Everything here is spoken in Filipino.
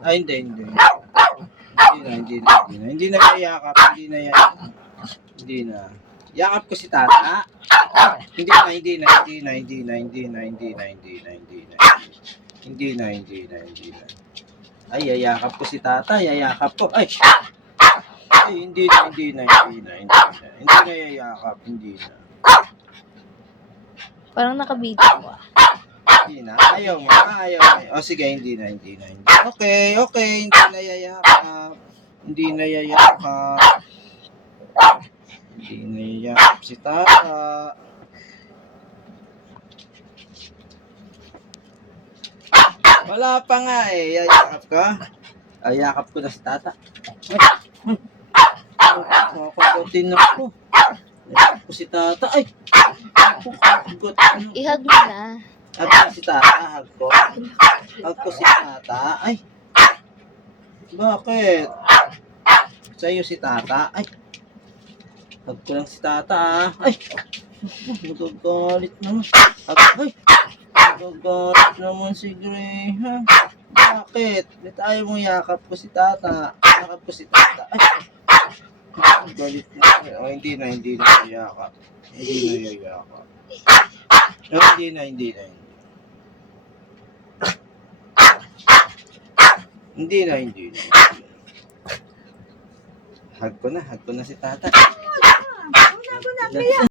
Ay, hindi, hindi. Hindi na yayakap, hindi na yan. Hindi na. Yakap ko si tata. Hindi na. Ay, yayakap ko si tata, yayakap ko. Ay, hindi na. Hindi na yayakap, hindi na. Parang nakabito ko. Hindi na. Ayaw mo. O sige, hindi na. Okay. Hindi na yayakap si tata. Wala pa nga eh. Yayakap ka? Ayakap ko na si tata. Makakutin na ako. Yayakap ko si tata. Ay! Ihag mo na. Hag ko si tata. Hag ko si tata. Ay! Bakit? Sa'yo si tata. Ay! Hag ko lang si tata ah. Ay! Magagalit naman. Ay! Magagalit naman si Gray ha. Bakit? Ba't ayaw mong yakap ko si tata? Yakap ko si tata. Ay! Galit na. Oh, hindi na yakap. Hindi na yakap. Oh, hindi na. Hug ko na si tata.